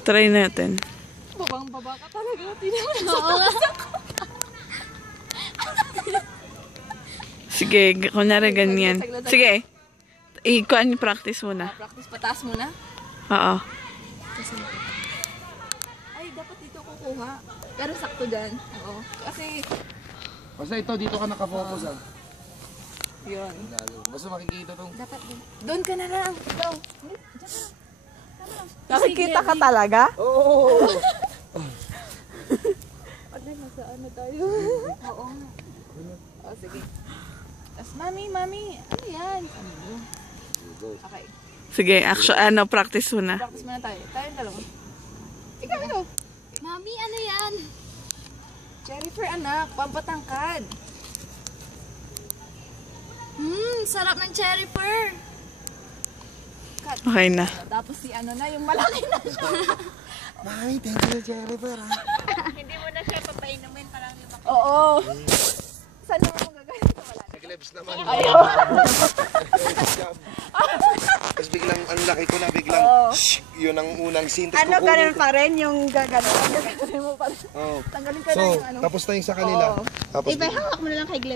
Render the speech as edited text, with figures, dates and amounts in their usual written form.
Try natin. Babang-baba ka talaga. Tingnan mo. Oo nga. Sige, kunyari ganyan. Sige. I-kuan practice muna. Practice pataas muna. Oo. Ay, dapat dito kukuha. Pero sakto dyan. Oo. Kasi, Basta ito, dito ka nakafocus ah. yun. Basta makikita tong... Dapat din. Doon ka na lang. Ikaw. Nakikita ka talaga? Oo! Pag nasa ano tayo? Oo nga. O, sige. Tapos, mami, ano yan? Okay. Sige, practice muna. Practice muna tayo. Tayong dalawa. Ikaw. Mami, ano yan? Jennifer, anak. Pampatangkad. Sarap ng cherry fur. Okay na. Tapos si ano na, yung malaki na siya. Ay, thank you, Jennifer ah. Hindi mo na siya papainumin, parang yung Oo. Saan naman mo gagawin? Wala. Nag-lips naman. Ayaw. Tapos biglang, ang laki ko na biglang, shh, yun ang unang scene. Tapos Ano, kukunin ganun ko. pa rin yung gagawin mo pa rin. Oh. Tanggalin ka na So, yung ano. tapos na yung sa kanila. Oo. Tapos, hawak mo na lang kay Glenn.